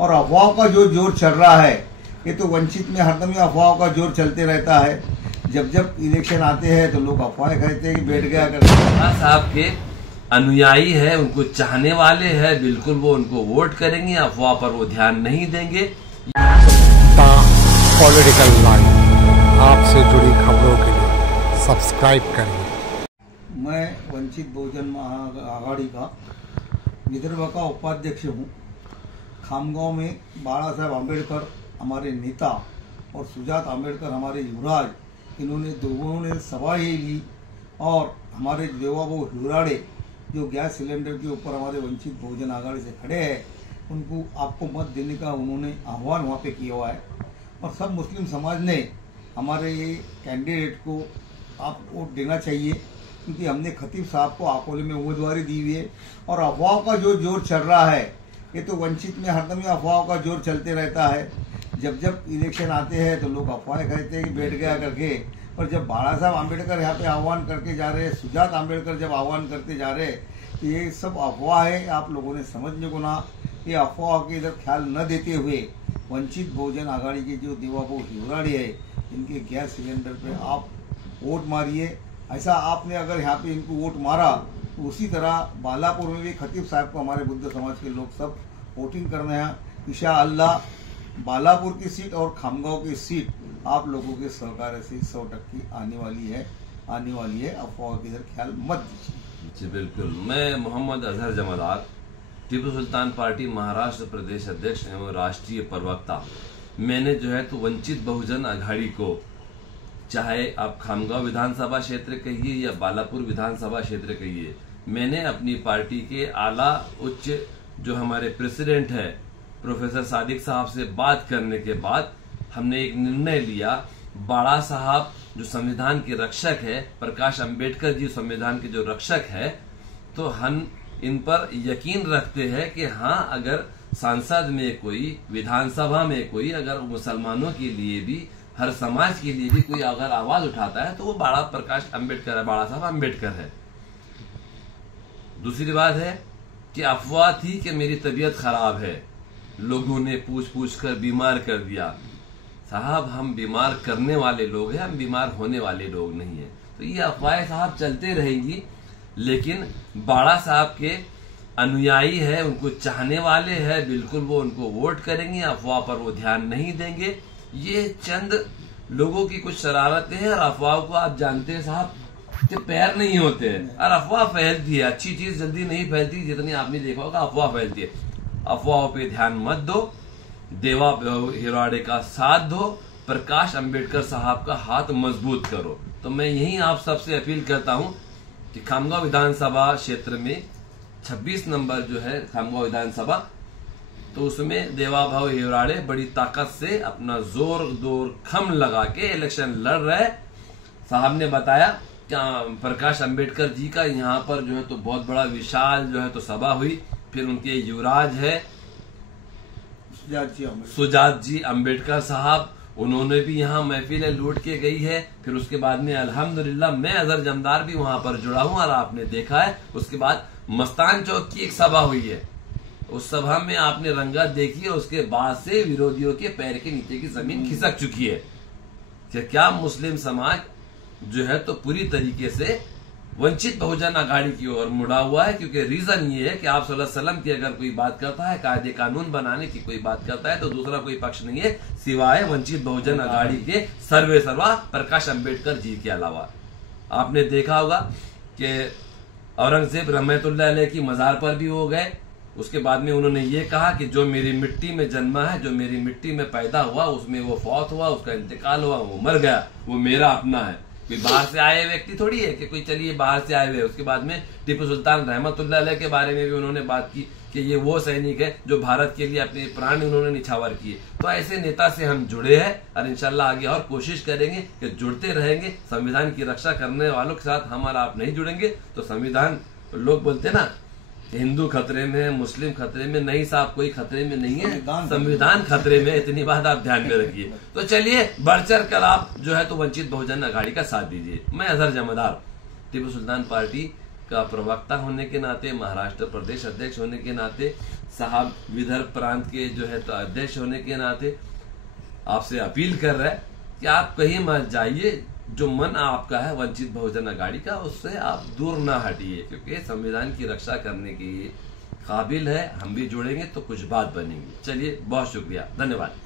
और अफवाहों का जो जोर चल रहा है, ये तो वंचित में हरदम ही अफवाहों का जोर चलते रहता है। जब जब इलेक्शन आते हैं तो लोग अफवाहें कहते हैं कि बैठ गया करते। साहब के अनुयायी है, उनको चाहने वाले हैं, बिल्कुल वो उनको वोट करेंगे, अफवाह पर वो ध्यान नहीं देंगे। पॉलिटिकल लाइव आपसे जुड़ी खबरों के लिए सब्सक्राइब करिए। मैं वंचित बहुजन आघाड़ी का विदर्भ का उपाध्यक्ष हूँ। खामगांव में बाला साहब आम्बेडकर हमारे नेता और सुजात आम्बेडकर हमारे युवराज, इन्होंने दोनों ने सभा ही ली और हमारे देवाबाबू हिराड़े जो गैस सिलेंडर के ऊपर हमारे वंचित बहुजन आघाड़ी से खड़े हैं, उनको आपको मत देने का उन्होंने आह्वान वहाँ पे किया हुआ है। और सब मुस्लिम समाज ने हमारे ये कैंडिडेट को आप वोट देना चाहिए, क्योंकि हमने खतीब साहब को अकोले में उम्मीदवारी दी हुई है। और अफवाहों का जो जोर चल रहा है, ये तो वंचित में हरदम ही अफवाहों का जोर चलते रहता है। जब जब इलेक्शन आते हैं तो लोग अफवाहें कहते हैं कि बैठ गया करके, और जब बाला साहब आम्बेडकर यहाँ पे आह्वान करके जा रहे हैं, सुजात आम्बेडकर जब आह्वान करते जा रहे हैं, तो ये सब अफवाह है। आप लोगों ने समझने को ना, ये अफवाह के इधर ख्याल न देते हुए वंचित बहुजन आघाड़ी के जो देवाबाबू हिराड़े है, इनके गैस सिलेंडर पे आप वोट मारिए। ऐसा आपने अगर यहाँ पे इनको वोट मारा तो उसी तरह बालापुर में भी खतीब साहब को हमारे बुद्ध समाज के लोग सब वोटिंग करना है। इंशाअल्लाह बालापुर की सीट और खामगांव की सीट आप लोगों के सहकार से 100% आने वाली है। अफवाह की इधर ख्याल मत दीजिए। जी बिल्कुल। मैं मोहम्मद अजहर जमादार, टीपू सुल्तान पार्टी महाराष्ट्र प्रदेश अध्यक्ष एवं राष्ट्रीय प्रवक्ता। मैंने जो है तो वंचित बहुजन आघाड़ी को, चाहे आप खामगांव विधानसभा क्षेत्र कहिए या बालापुर विधानसभा क्षेत्र कहिए, मैंने अपनी पार्टी के आला उच्च जो हमारे प्रेसिडेंट है प्रोफेसर सादिक साहब से बात करने के बाद हमने एक निर्णय लिया। बाड़ा साहब जो संविधान के रक्षक है, प्रकाश अंबेडकर जी संविधान के जो रक्षक है, तो हम इन पर यकीन रखते हैं कि हाँ, अगर संसद में कोई, विधानसभा में कोई, अगर मुसलमानों के लिए भी, हर समाज के लिए भी कोई अगर आवाज उठाता है तो वो बाड़ा प्रकाश अंबेडकर है, बाड़ा साहब अंबेडकर है। दूसरी बात है कि अफवाह थी कि मेरी तबीयत खराब है, लोगों ने पूछ पूछ कर बीमार कर दिया। साहब हम बीमार करने वाले लोग हैं, हम बीमार होने वाले लोग नहीं है। तो ये अफवाहें साहब चलते रहेंगी, लेकिन बाड़ा साहब के अनुयायी है, उनको चाहने वाले हैं, बिल्कुल वो उनको वोट करेंगे, अफवाह पर वो ध्यान नहीं देंगे। ये चंद लोगों की कुछ शरारतें हैं। और अफवाह को आप जानते हैं साहब कि पैर नहीं होते हैं, और अफवाह फैलती है। अच्छी चीज जल्दी नहीं फैलती, जितनी आपने देखा होगा अफवाह फैलती है। अफवाहों पे ध्यान मत दो, देवा हिराड़े का साथ दो, प्रकाश अंबेडकर साहब का हाथ मजबूत करो। तो मैं यही आप सबसे अपील करता हूं कि खामगांव विधानसभा क्षेत्र में 26 नंबर जो है खामगांव विधानसभा, तो उसमें देवा भाव हिराड़े बड़ी ताकत से अपना जोर खम लगा के इलेक्शन लड़ रहे। साहब ने बताया कि प्रकाश अंबेडकर जी का यहाँ पर जो है तो बहुत बड़ा विशाल जो है तो सभा हुई। फिर उनके युवराज है सुजात जी अम्बेडकर साहब, उन्होंने भी यहाँ महफिलें लूट के गई है। फिर उसके बाद में अल्हम्दुलिल्लाह मैं अजहर जमदार भी वहां पर जुड़ा हूं और आपने देखा है। उसके बाद मस्तान चौक की एक सभा हुई है, उस सभा में आपने रंगत देखी है। उसके बाद से विरोधियों के पैर के नीचे की जमीन खिसक चुकी है कि क्या मुस्लिम समाज जो है तो पूरी तरीके से वंचित बहुजन आघाड़ी की ओर मुड़ा हुआ है। क्योंकि रीजन ये है कि आप सल्लल्लाहु अलैहि वसल्लम की अगर कोई बात करता है, कायदे कानून बनाने की कोई बात करता है, तो दूसरा कोई पक्ष नहीं है सिवाय वंचित बहुजन आघाड़ी के सर्वे सर्वा प्रकाश अंबेडकर जी के अलावा। आपने देखा होगा कि औरंगजेब रहमतुल्लाह अलैह की मजार पर भी हो गए। उसके बाद में उन्होंने ये कहा कि जो मेरी मिट्टी में जन्मा है, जो मेरी मिट्टी में पैदा हुआ, उसमें वो फौत हुआ, उसका इंतकाल हुआ, वो मर गया, वो मेरा अपना है। कोई बाहर से आए व्यक्ति थोड़ी है कि कोई चलिए बाहर से आए हुए। उसके बाद में टीपू सुल्तान रहमतुल्लाह अलैह के बारे में भी उन्होंने बात की कि ये वो सैनिक है जो भारत के लिए अपने प्राण उन्होंने निछावर किए। तो ऐसे नेता से हम जुड़े हैं और इंशाल्लाह आगे और कोशिश करेंगे कि जुड़ते रहेंगे। संविधान की रक्षा करने वालों के साथ हम और आप नहीं जुड़ेंगे तो संविधान, लोग बोलते ना हिंदू खतरे में है, मुस्लिम खतरे में नहीं साहब, कोई खतरे में नहीं है, संविधान खतरे में। इतनी बात आप ध्यान में रखिए। तो चलिए बढ़-चढ़ कर आप जो है तो वंचित बहुजन आघाड़ी का साथ दीजिए। मैं अजहर जमादार, टीपू सुल्तान पार्टी का प्रवक्ता होने के नाते, महाराष्ट्र प्रदेश अध्यक्ष होने के नाते, साहब विदर्भ प्रांत के जो है तो अध्यक्ष होने के नाते आपसे अपील कर रहा है कि आप कहीं मत जाइए। जो मन आपका है वंचित बहुजन अघाड़ी का, उससे आप दूर ना हटिए, क्योंकि संविधान की रक्षा करने के काबिल है। हम भी जुड़ेंगे तो कुछ बात बनेगी। चलिए, बहुत शुक्रिया, धन्यवाद।